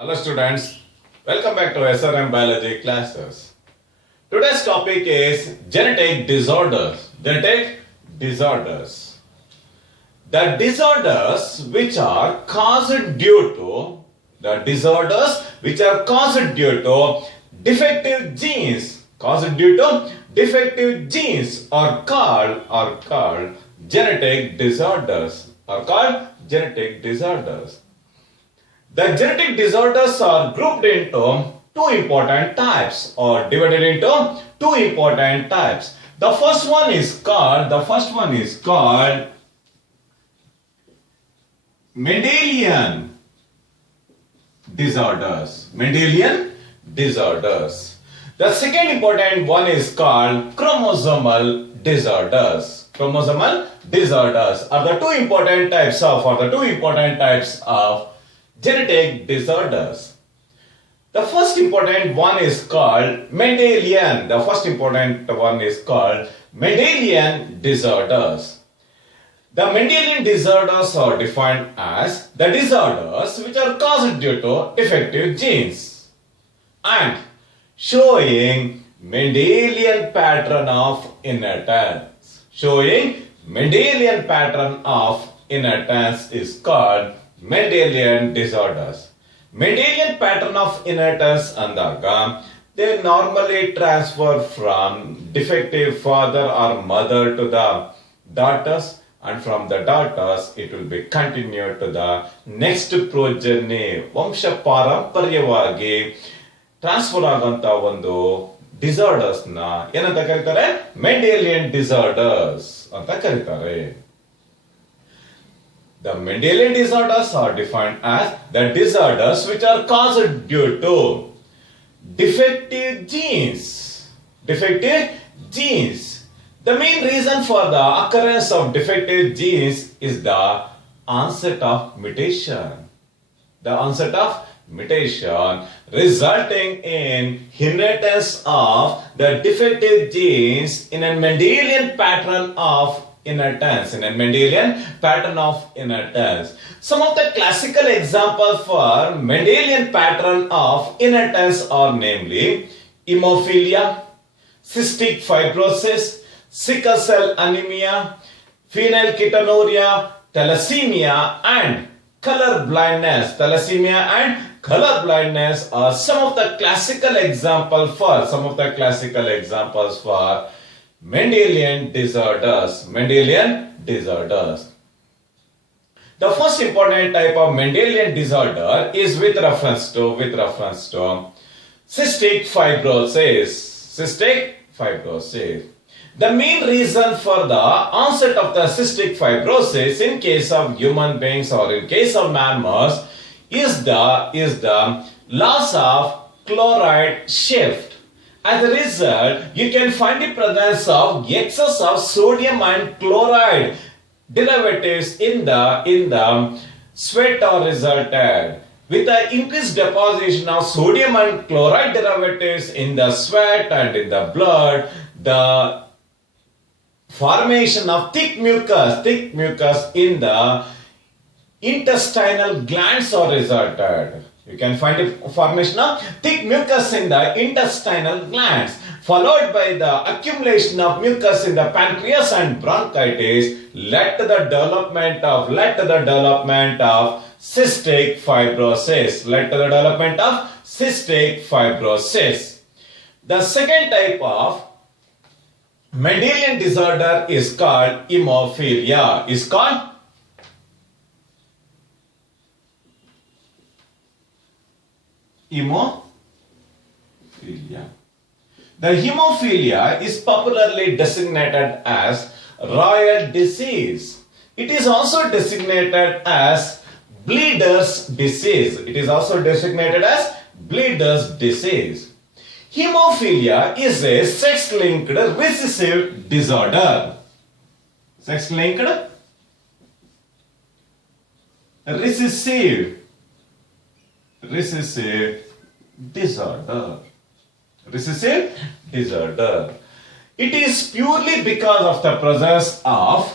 Hello students, welcome back to SRM Biology classes. Today's topic is genetic disorders. Genetic disorders. The disorders which are caused due to defective genes are called genetic disorders. The genetic disorders are grouped into two important types or divided into two important types. The first one is called Mendelian disorders. The second important one is called chromosomal disorders. Chromosomal disorders are the two important types of genetic disorders. The first important one is called Mendelian. Mendelian disorders. The Mendelian disorders are defined as the disorders which are caused due to defective genes and showing Mendelian pattern of inheritance. Is called Mendelian disorders. Mendelian pattern of inheritance andaga, they normally transfer from defective father or mother to the daughters, and from the daughters it will be continued to the next progeny. ವಂಶ ಪಾರಂಪರ್ಯವಾಗಿ transfer ಆಗಂತ ಒಂದು disorders ನ ಏನಂತ ಕರೀತಾರೆ? Mendelian disorders ಅಂತ ಕರೀತಾರೆ. The Mendelian disorders are defined as the disorders which are caused due to defective genes. The main reason for the occurrence of defective genes is the onset of mutation. Resulting in inheritance of the defective genes in a Mendelian pattern of inheritance. Some of the classical examples for Mendelian pattern of inheritance are namely Hemophilia, cystic fibrosis, sickle cell anemia, Phenylketonuria, thalassemia and color blindness. Are some of the classical examples for Mendelian disorders. The first important type of Mendelian disorder is with reference to cystic fibrosis. The main reason for the onset of the cystic fibrosis in case of human beings or in case of mammals is the loss of chloride shift. As a result, you can find the presence of excess of sodium and chloride derivatives in the sweat or resulted. With the increased deposition of sodium and chloride derivatives in the sweat and in the blood, the formation of thick mucus in the intestinal glands are resulted. You can find the formation of thick mucus in the intestinal glands, followed by the accumulation of mucus in the pancreas and bronchitis, led to the development of cystic fibrosis. The second type of Mendelian disorder is called Hemophilia. The hemophilia is popularly designated as royal disease. It is also designated as bleeder's disease. Hemophilia is a sex-linked recessive disorder. Recessive disorder. It is purely because of the presence of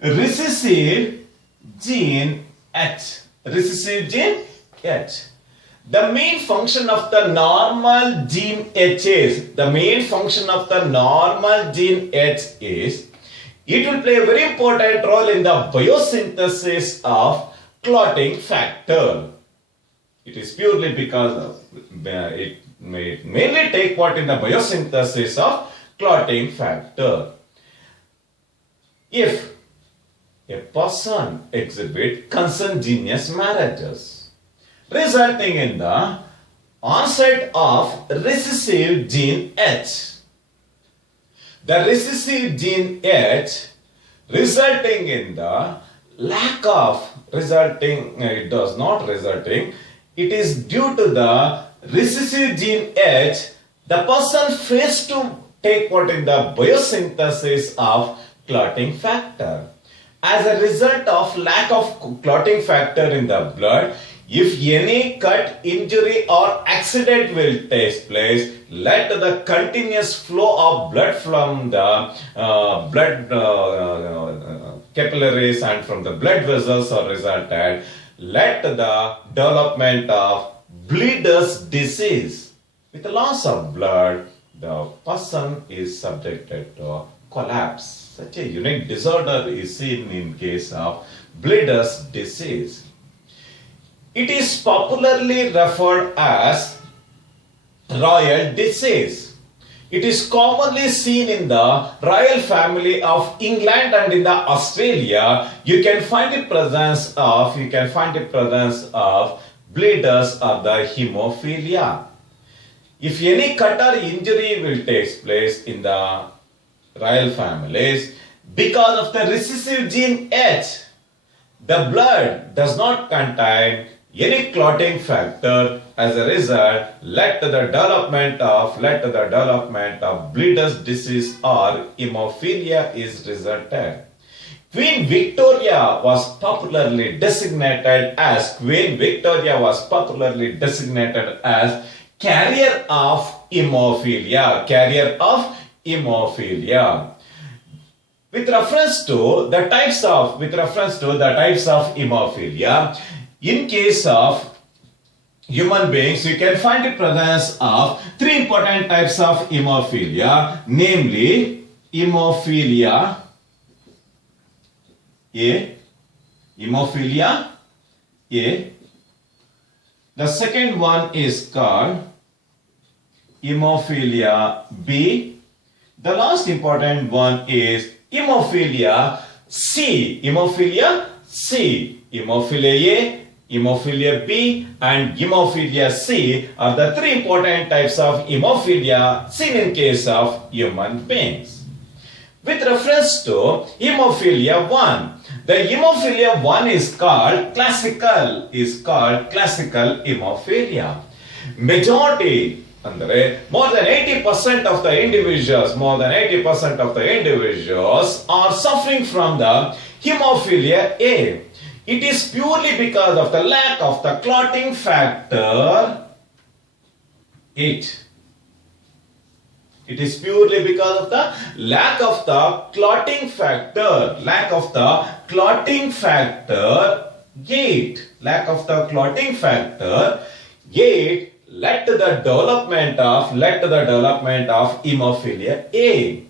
recessive gene H. The main function of the normal gene H is, it will play a very important role in the biosynthesis of clotting factor. It is purely because of, it may mainly take part in the biosynthesis of clotting factor. If a person exhibits consanguineous marriages, resulting in the onset of recessive gene H. The recessive gene H resulting in the lack of it is due to the recessive gene H, the person fails to take part in the biosynthesis of clotting factor. As a result of lack of clotting factor in the blood, if any cut, injury or accident will take place, let the continuous flow of blood from the capillaries and from the blood vessels are resulted, let the development of bleeder's disease. With the loss of blood, the person is subjected to collapse. Such a unique disorder is seen in case of bleeder's disease. It is popularly referred as royal disease. It is commonly seen in the royal family of England and in the Australia. You can find the presence of bleeders of the hemophilia. If any cut or injury will take place in the royal families, because of the recessive gene H, the blood does not contain any clotting factor. As a result, let the development of bleeder's disease or hemophilia is resulted. Queen Victoria was popularly designated as carrier of hemophilia. With reference to the types of hemophilia, in case of human beings, you can find the presence of three important types of hemophilia, namely hemophilia A. The second one is called hemophilia B. The last important one is hemophilia C. Hemophilia A, hemophilia B and hemophilia C are the three important types of hemophilia seen in case of human beings. With reference to hemophilia 1, the hemophilia 1 is called classical hemophilia. Majority, more than 80% of the individuals are suffering from the hemophilia A. It is purely because of the lack of the clotting factor 8. It is purely because of the lack of the clotting factor 8. Led to the development of hemophilia A.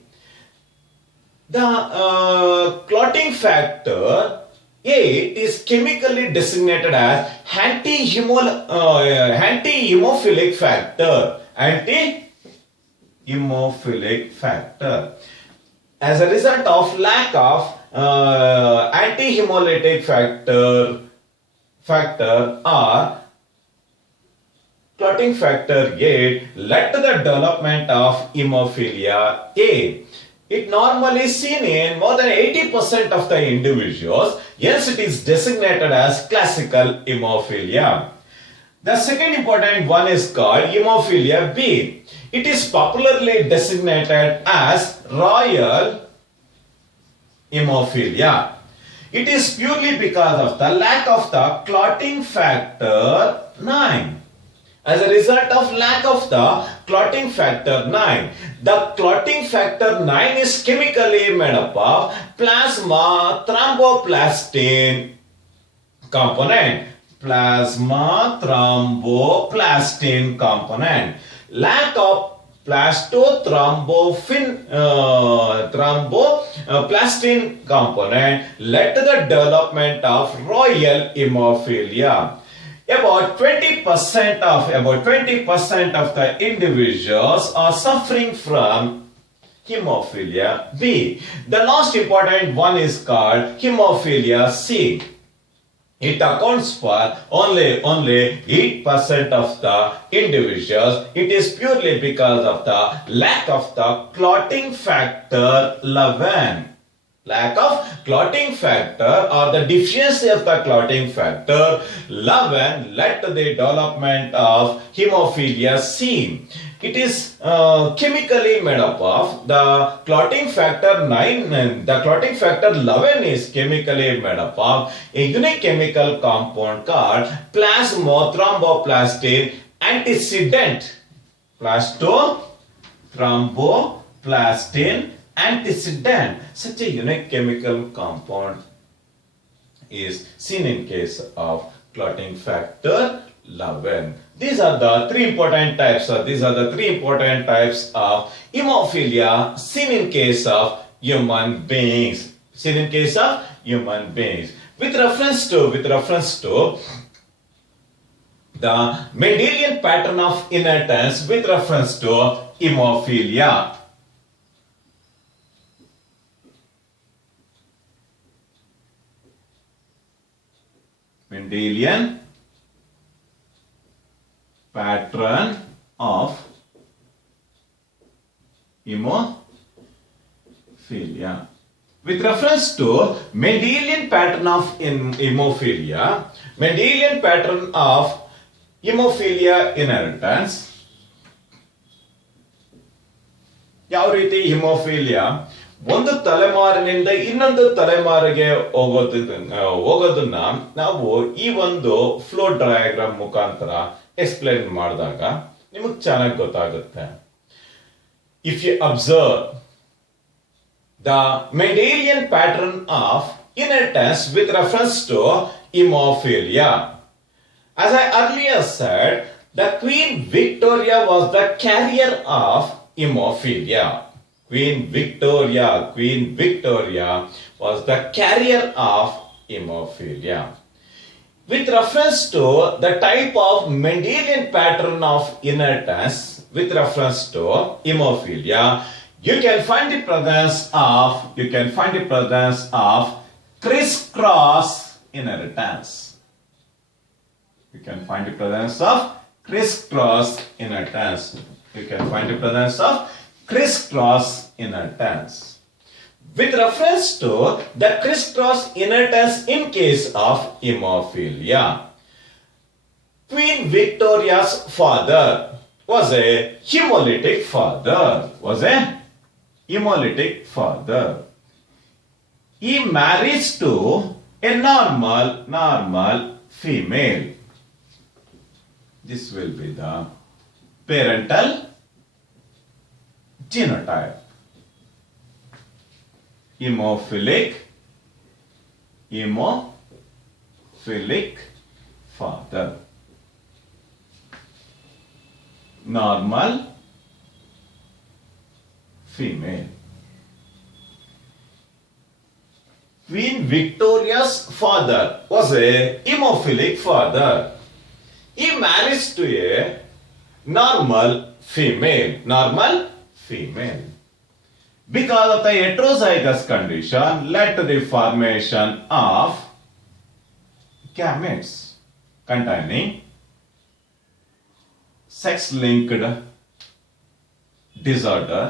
The clotting factor 8 is chemically designated as anti-hemophilic factor. As a result of lack of anti-hemolytic factor or clotting factor 8 led to the development of hemophilia A. It normally seen in more than 80% of the individuals, hence it is designated as classical hemophilia. The second important one is called hemophilia B. It is popularly designated as royal hemophilia. It is purely because of the lack of the clotting factor 9. As a result of lack of the clotting factor 9, the clotting factor 9 is chemically made up of plasma thromboplastin component. plasma thromboplastin component. Lack of thromboplastin component led to the development of royal hemophilia. About 20% of the individuals are suffering from hemophilia B. The last important one is called hemophilia C. It accounts for only 8% of the individuals. It is purely because of the lack of the clotting factor 11. Lack of clotting factor or the deficiency of the clotting factor 11 led to the development of hemophilia C. It is chemically made up of the clotting factor 9. The clotting factor 11 is chemically made up of a unique chemical compound called plasmothromboplastine antecedent. Plasmothromboplastine antecedent. Such a unique chemical compound is seen in case of clotting factor 11. These are the three important types of hemophilia seen in case of human beings. With reference to the Mendelian pattern of inheritance with reference to hemophilia. Mendelian pattern of hemophilia. With reference to Mendelian pattern of hemophilia, Mendelian pattern of hemophilia inheritance. ಯಾವ ರೀತಿ haemophilia ಒಂದು ತಲೆಮಾರಿನಿಂದ ಇನ್ನೊಂದು ತಲೆಮಾರಿಗೆ ಹೋಗೋದನ್ನ ನಾವು ಈ ಒಂದು flow diagram ಮುಖಾಂತರ explain ಮಾಡಿದಾಗ ನಿಮಗೆ ಚೆನ್ನಾಗಿ ಗೊತ್ತಾಗುತ್ತೆ. If you observe the Mendelian pattern of inheritance with reference to hemophilia, as I earlier said, the Queen Victoria was the carrier of hemophilia. Queen Victoria was the carrier of hemophilia. With reference to the type of Mendelian pattern of inheritance with reference to hemophilia, you can find the presence of Criss Cross inheritance. You can find the presence of Criss Cross inheritance. With reference to the Criss Cross inheritance in case of hemophilia, Queen Victoria's father was a hemolytic father. He marries to a normal female. This will be the parental genotype. Hemophilic father. Normal female. Queen Victoria's father was a hemophilic father. He marries to a normal female. Because of the heterozygous condition led to the formation of gametes containing sex-linked disorder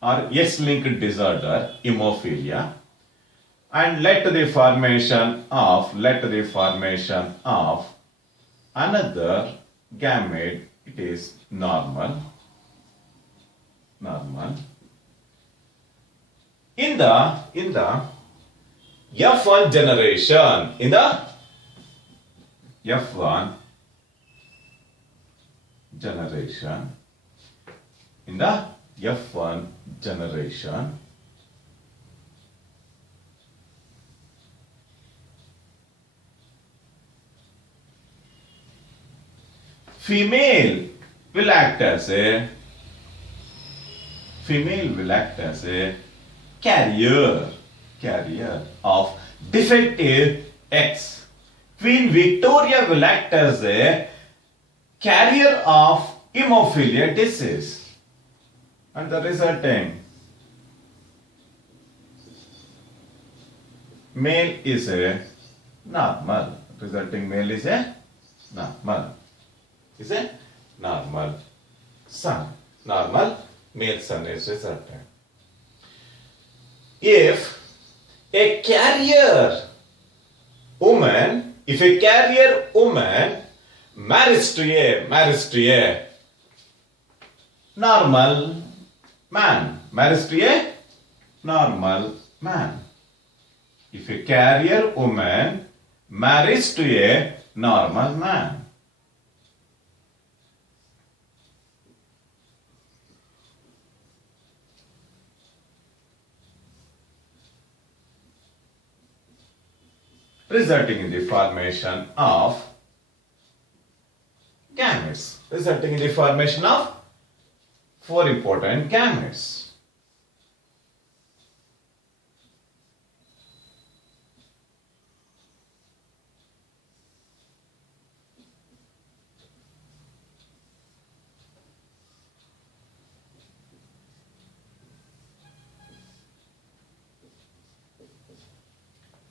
or X-linked disorder hemophilia, and led to the formation of another gamete. It is normal. In the F1 generation, female will act as a carrier of defective X. Queen Victoria will act as a carrier of hemophilia disease. And the resulting male is a normal. Resulting male is a normal. Is a normal son. Normal male son is resulting. If a carrier woman marries to a normal man, if a carrier woman marries to a normal man, resulting in the formation of gametes, resulting in the formation of 4 important gametes.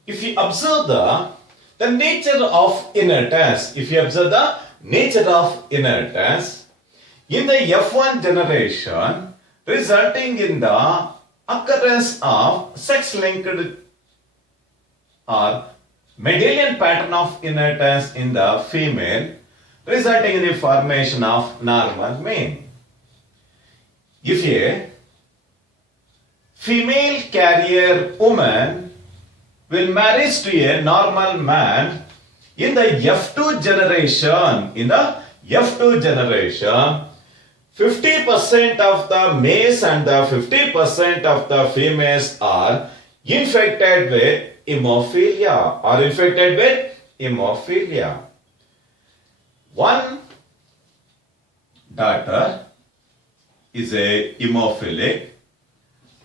If you observe the nature of inheritance, in the F1 generation, resulting in the occurrence of sex-linked or Mendelian pattern of inheritance in the female, resulting in the formation of normal male. If a female carrier woman will marry to a normal man in the F2 generation, 50% of the males and the 50% of the females are infected with hemophilia One daughter is a hemophilic,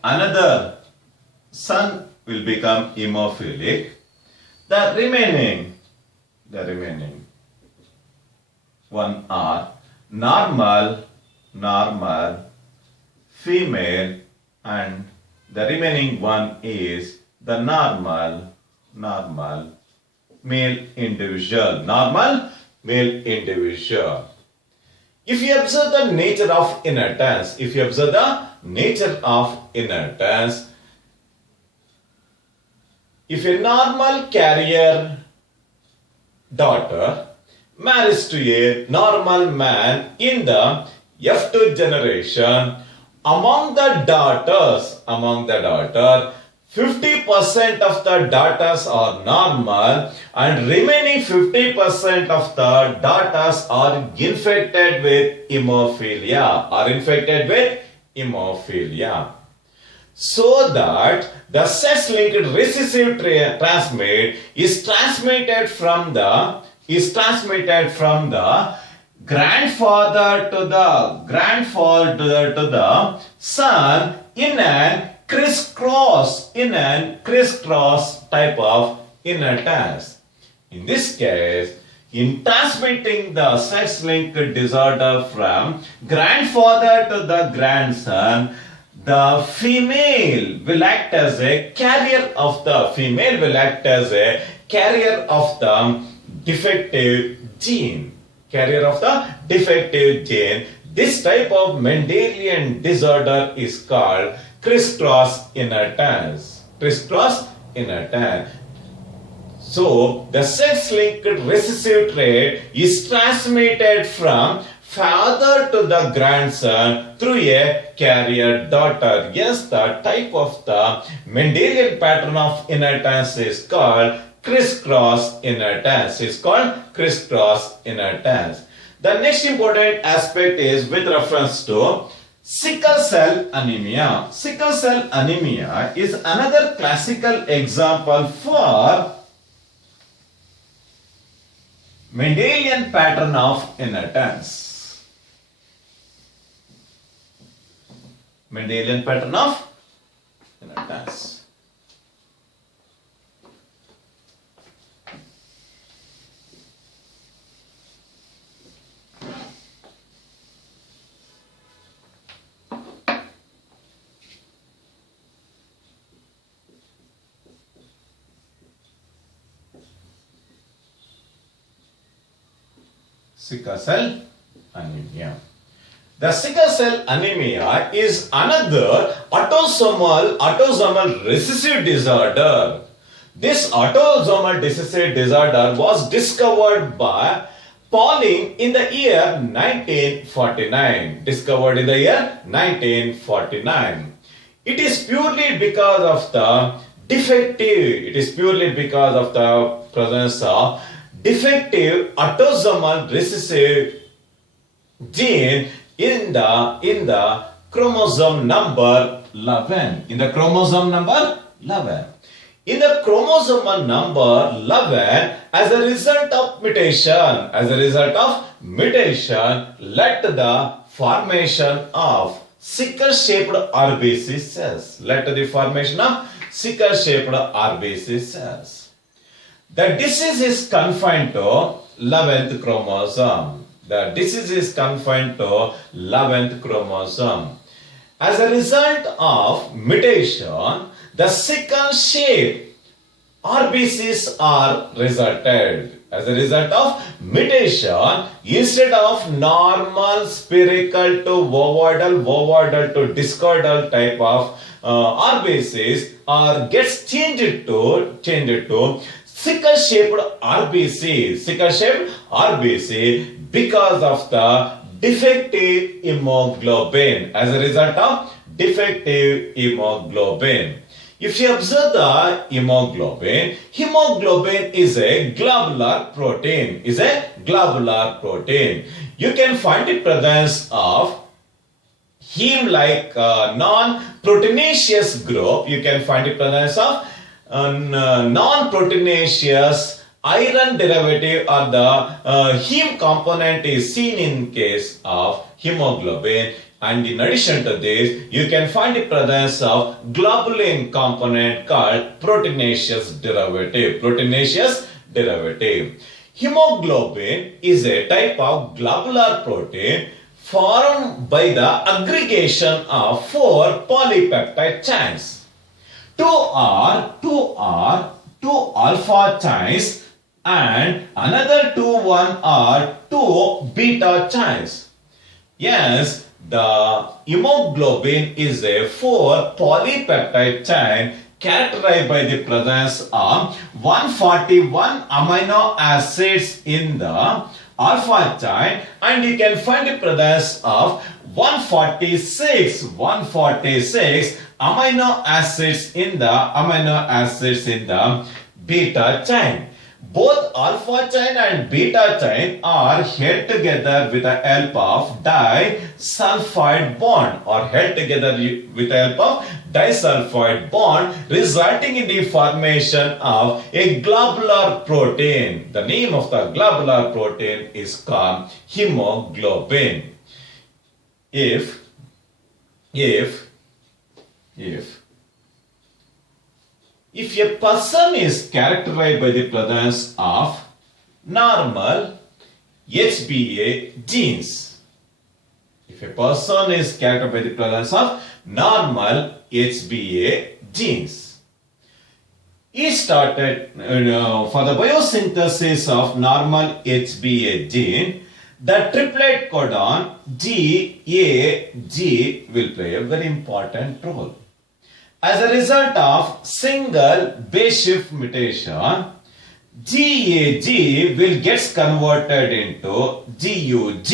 another son will become hemophilic. The remaining one are normal female, and the remaining one is the normal male individual. If you observe the nature of inheritance, if a normal carrier daughter marries to a normal man in the F2 generation, among the daughters, 50% of the daughters are normal and remaining 50% of the daughters are infected with hemophilia, so that the sex-linked recessive transmit is transmitted from the grandfather to the son in an Criss Cross type of inheritance. In this case, in transmitting the sex-linked disorder from grandfather to the grandson, the female will act as a carrier of the defective gene. This type of Mendelian disorder is called Criss Cross inheritance. So, the sex-linked recessive trait is transmitted from father to the grandson through a carrier daughter. Yes, the type of the Mendelian pattern of inheritance is called Criss Cross inheritance. The next important aspect is with reference to sickle cell anemia. Sickle cell anemia is another classical example for Mendelian pattern of inheritance. Mendelian pattern of inheritance. Sickle cell anemia. The sickle cell anemia is another autosomal recessive disorder. This autosomal recessive disorder was discovered by Pauling in the year 1949. Discovered in the year 1949. It is purely because of the presence of defective autosomal recessive gene in the chromosome number 11. In the chromosome number 11. In the chromosome number 11, as a result of mutation, led to the formation of sickle-shaped RBC cells. The disease is confined to 11th chromosome. As a result of mutation, the sickle-shaped RBCs are resulted. As a result of mutation, instead of normal spherical to ovoidal to discoidal type of RBCs, gets changed to sickle-shaped RBC because of the defective hemoglobin. As a result of defective hemoglobin. If you observe the hemoglobin is a globular protein. You can find the presence of heme-like non-proteinaceous group. You can find the presence of non-proteinaceous iron derivative or the heme component is seen in case of hemoglobin, and in addition to this you can find the presence of globulin component called proteinaceous derivative. Hemoglobin is a type of globular protein formed by the aggregation of 4 polypeptide chains. Two alpha chains and another 2 beta chains. Yes, the hemoglobin is a 4 polypeptide chain characterized by the presence of 141 amino acids in the alpha chain, and you can find the presence of 146 amino acids in the beta chain. Both alpha chain and beta chain are held together with the help of disulfide bond, resulting in the formation of a globular protein. The name of the globular protein is called hemoglobin. If a person is characterized by the presence of normal HbA genes, if a person is characterized by the presence of normal HbA genes, he started for the biosynthesis of normal HbA gene, the triplet codon GAG will play a very important role. As a result of single base shift mutation, GAG will get converted into GUG.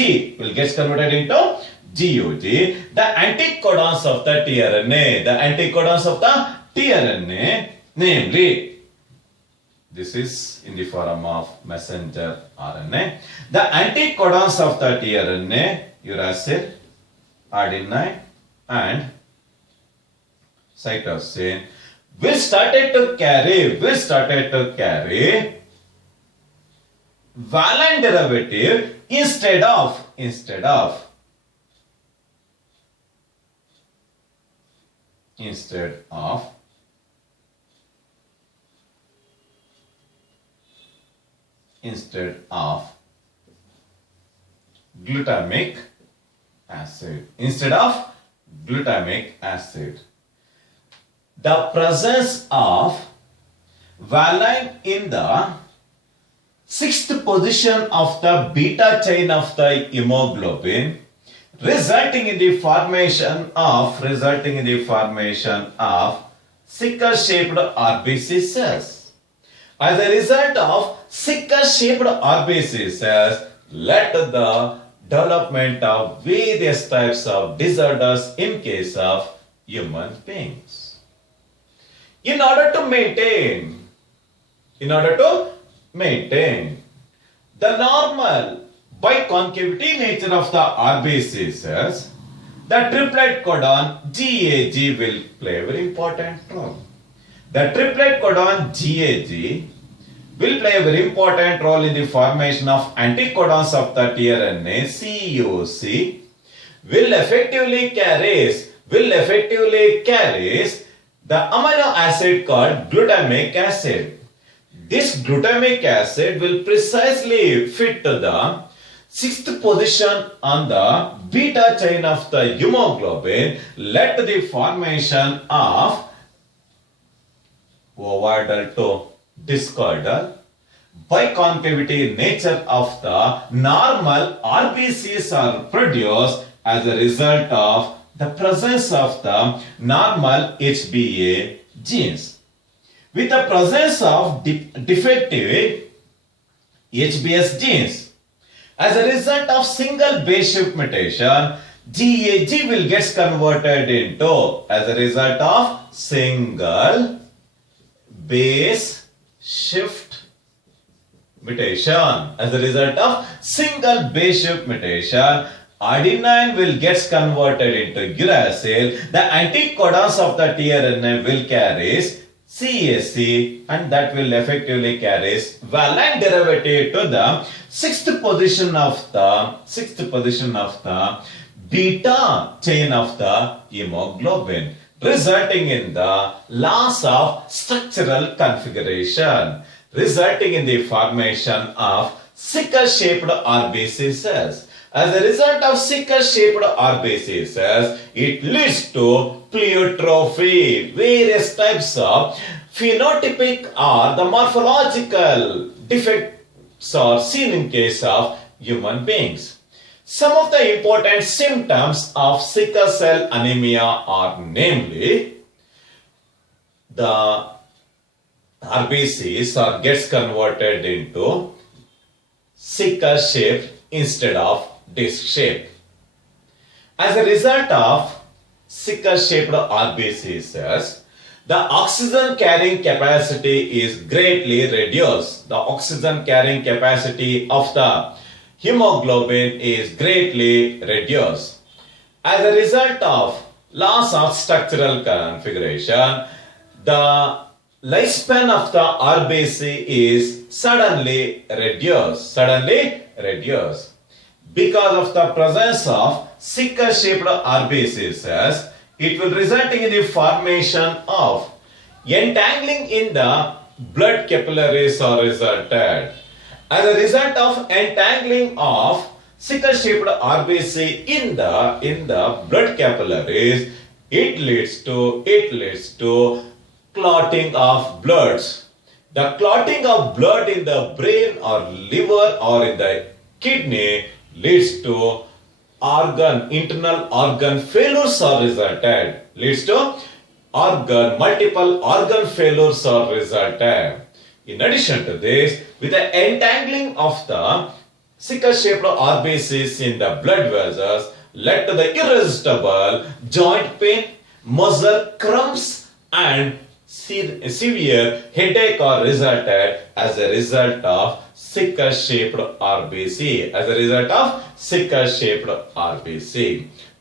The anticodons of the tRNA, namely, this is in the form of messenger RNA. The anticodons of the tRNA, uracil, adenine, and cytosine will started to carry valine derivative instead of glutamic acid. The presence of valine in the sixth position of the beta chain of the hemoglobin, resulting in the formation of sickle-shaped RBC cells. As a result of sickle-shaped RBC cells, led to the development of various types of disorders in case of human beings. In order to maintain the normal biconcavity nature of the RBC cells, the triplet codon GAG will play a very important role. The triplet codon GAG will play a very important role in the formation of anticodons of the tRNA CUC, will effectively carries the amino acid called glutamic acid. This glutamic acid will precisely fit to the sixth position on the beta chain of the hemoglobin, led to the formation of ovoidal to discoidal biconcavity nature of the normal RBCs are produced as a result of the presence of the normal HBA genes. With the presence of defective HBS genes, as a result of single base shift mutation, GAG will get converted into, as a result of single base shift mutation. As a result of single base shift mutation, adenine will get converted into uracil. The anticodons of the tRNA will carries CAC, and that will effectively carries valine derivative to the sixth position of the beta chain of the hemoglobin, resulting in the loss of structural configuration, resulting in the formation of sickle-shaped RBC cells. As a result of sickle-shaped RBC cells, it leads to pleiotrophy. Various types of phenotypic or the morphological defects are seen in case of human beings. Some of the important symptoms of sickle cell anemia are namely the RBCs gets converted into sickle shape instead of disc shape. As a result of sickle shaped RBC cells, the oxygen carrying capacity is greatly reduced. The oxygen carrying capacity of the hemoglobin is greatly reduced. As a result of loss of structural configuration, the lifespan of the RBC is suddenly reduced. Because of the presence of sickle-shaped RBC cells, it will resulting in the formation of entangling in the blood capillaries are resulted. As a result of entangling of sickle-shaped RBC in the blood capillaries, it leads to clotting of bloods. The clotting of blood in the brain or liver or in the kidney leads to internal organ failures are resulted. Multiple organ failures are resulted. In addition to this, with the entangling of the sickle-shaped RBCs in the blood vessels, led to the irresistible joint pain, muscle cramps, and severe headache are resulted as a result of sickle-shaped RBC.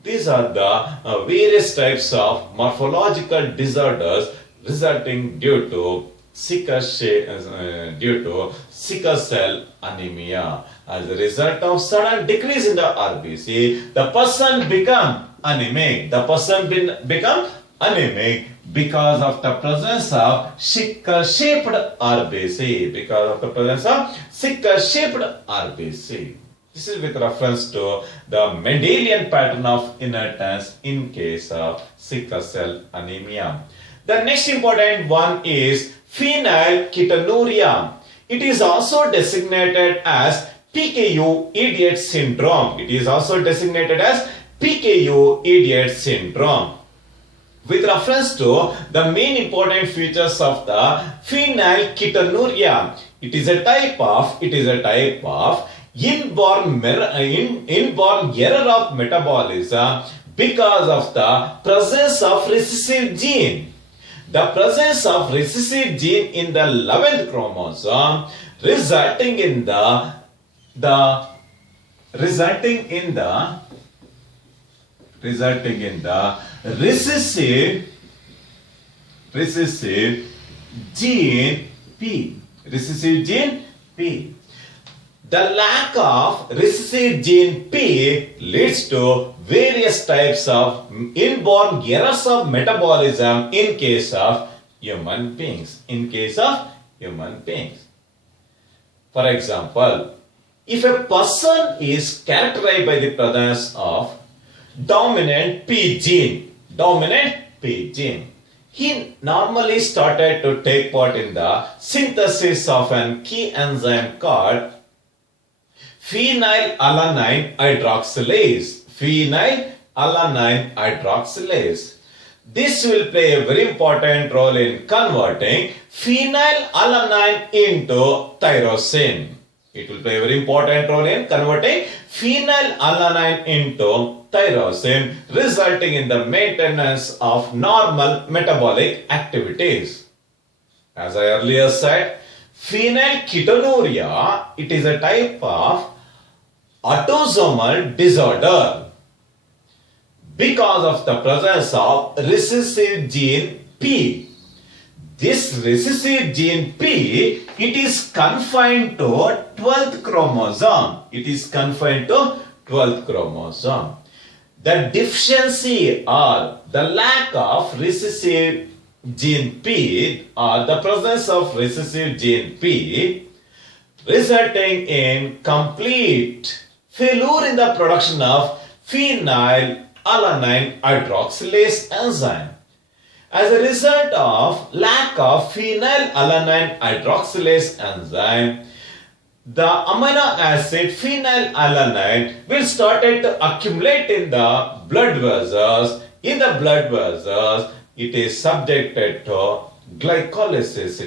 These are the various types of morphological disorders resulting due to due to sickle cell anemia. As a result of sudden decrease in the RBC, the person become anemic. The person become anemic because of the presence of sickle-shaped RBC. Because of the presence of sickle-shaped RBC. This is with reference to the Mendelian pattern of inheritance in case of sickle cell anemia. The next important one is Phenylketonuria. It is also designated as PKU idiot syndrome. It is also designated as PKU idiot syndrome. With reference to the main important features of the phenylketonuria, it is a type of inborn error of metabolism because of the presence of recessive gene. The presence of recessive gene in the 11th chromosome resulting in the recessive gene P. Recessive gene P. The lack of recessive gene P leads to various types of inborn errors of metabolism in case of human beings. For example, if a person is characterized by the presence of dominant P gene, he normally started to take part in the synthesis of an key enzyme called phenylalanine hydroxylase. This will play a very important role in converting phenylalanine into tyrosine. It will play a very important role in converting phenylalanine into tyrosine, resulting in the maintenance of normal metabolic activities. As I earlier said, phenylketonuria, it is a type of autosomal disorder because of the presence of recessive gene P. This recessive gene P, it is confined to 12th chromosome. The deficiency or the lack of recessive gene P or the presence of recessive gene P resulting in complete failure in the production of phenylalanine hydroxylase enzyme. As a result of lack of phenylalanine hydroxylase enzyme, the amino acid phenylalanine will start to accumulate in the blood vessels. In the blood vessels, it is subjected to glycolysis.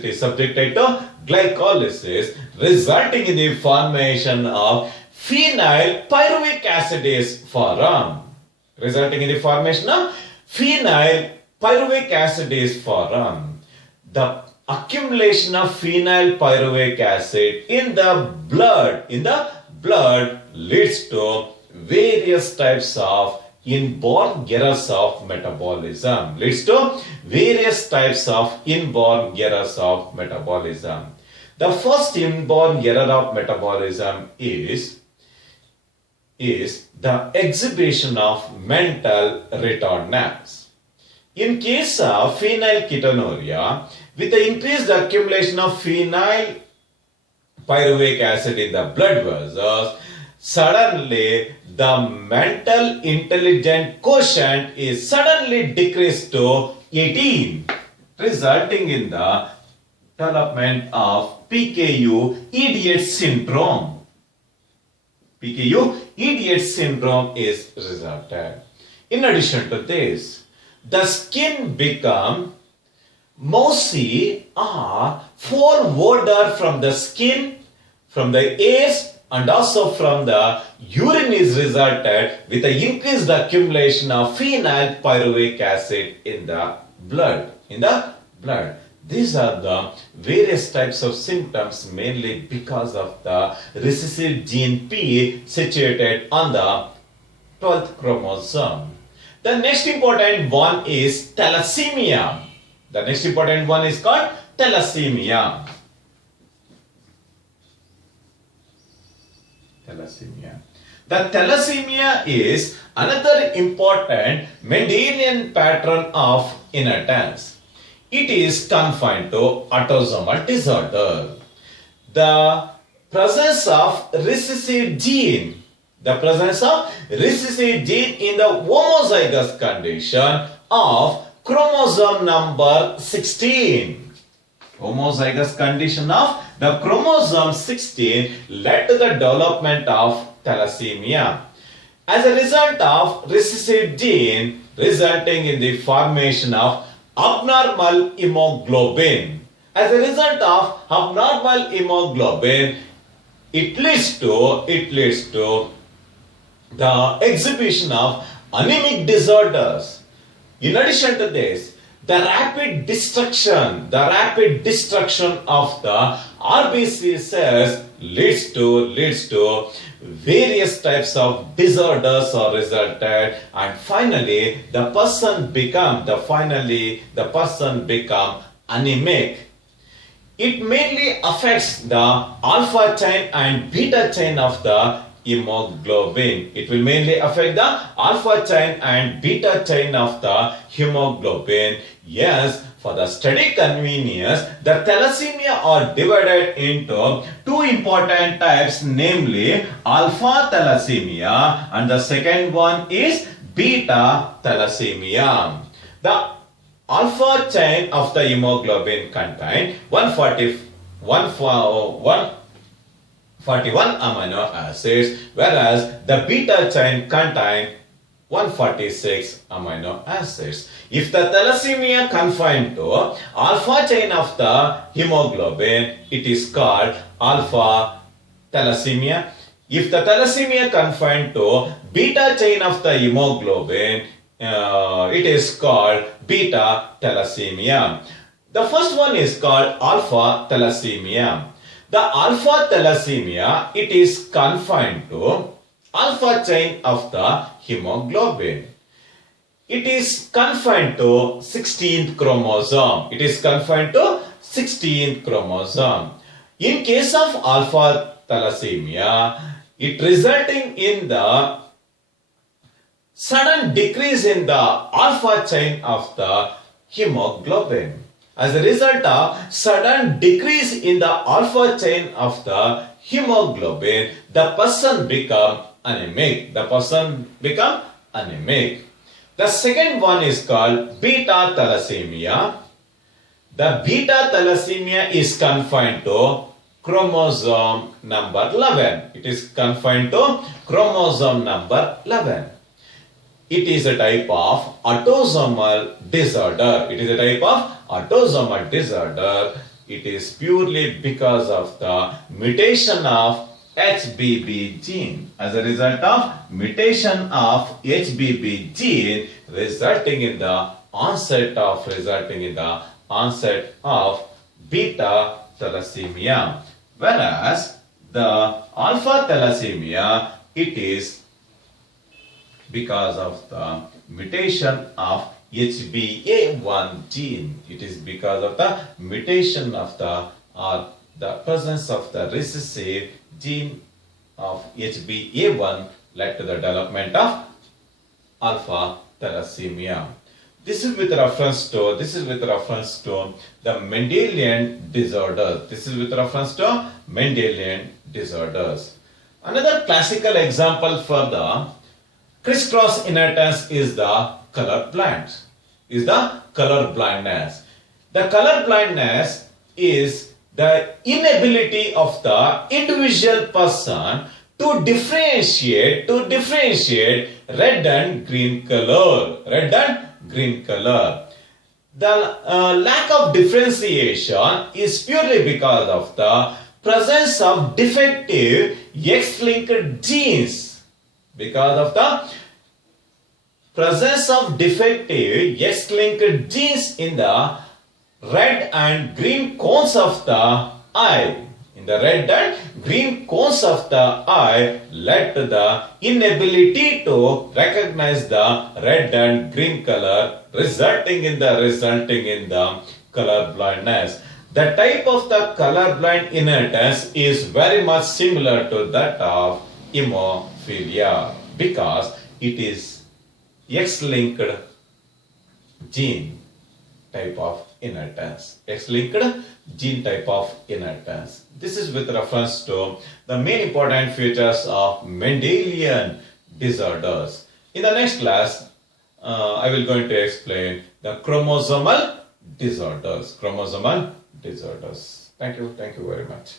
Resulting in the formation of phenylpyruvic acid is formed. The accumulation of phenylpyruvic acid in the blood leads to various types of inborn errors of metabolism. The first inborn error of metabolism is the exhibition of mental retardedness. In case of phenylketonuria, with the increased accumulation of phenylpyruvic acid in the blood vessels, suddenly the mental intelligence quotient is suddenly decreased to 18, resulting in the development of PKU idiot syndrome. Is resulted. In addition to this, the skin become mousy or foul-odor from the skin, from the ears, and also from the urine is resulted with the increased accumulation of phenylpyruvic acid in the blood. These are the various types of symptoms mainly because of the recessive gene P situated on the 12th chromosome. The next important one is thalassemia. The next important one is called thalassemia. Thalassemia. The thalassemia is another important Mendelian pattern of inheritance. It is confined to autosomal disorder. The presence of recessive gene, in the homozygous condition of chromosome number 16. Homozygous condition of the chromosome 16 led to the development of thalassemia. As a result of recessive gene resulting in the formation of abnormal hemoglobin. As a result of abnormal hemoglobin, it leads to the exhibition of anemic disorders. In addition to this, the rapid destruction of the RBC cells leads to various types of disorders are resulted, and finally the person become anemic. It mainly affects the alpha chain and beta chain of the hemoglobin. It will mainly affect the alpha chain and beta chain of the hemoglobin. Yes, for the study convenience, the thalassemia are divided into two important types, namely alpha thalassemia and the second one is beta thalassemia. The alpha chain of the hemoglobin contain 141 amino acids, whereas the beta chain contain 146 amino acids. If the thalassemia confined to alpha chain of the hemoglobin, it is called alpha thalassemia. If the thalassemia confined to beta chain of the hemoglobin, it is called beta thalassemia. The first one is called alpha thalassemia. The alpha thalassemia, it is confined to alpha chain of the hemoglobin. It is confined to 16th chromosome. In case of alpha thalassemia, it resulting in the sudden decrease in the alpha chain of the hemoglobin. As a result of sudden decrease in the alpha chain of the hemoglobin, the person become anemic. The second one is called beta thalassemia. The beta thalassemia is confined to chromosome number 11. It is confined to chromosome number 11. It is a type of autosomal disorder. It is purely because of the mutation of HBB gene. As a result of mutation of HBB gene resulting in the onset of beta thalassemia. Whereas the alpha thalassemia, it is because of the mutation of HbA1 gene. It is because of the mutation of the presence of the recessive gene of HbA1 led to the development of alpha thalassemia. This is with reference to the Mendelian disorders. Another classical example for the Criss Cross inheritance is the color blindness. The color blindness is the inability of the individual person to differentiate red and green color. The lack of differentiation is purely because of the presence of defective X-linked genes. Because of the presence of defective X-linked genes in the red and green cones of the eye. Led to the inability to recognize the red and green color, resulting in the color blindness. The type of the colorblind inheritance is very much similar to that of hemophilia because it is X-linked gene type of inheritance. X-linked gene type of inheritance. This is with reference to the main important features of Mendelian disorders. In the next class, I will going to explain the chromosomal disorders. Chromosomal disorders. Thank you very much.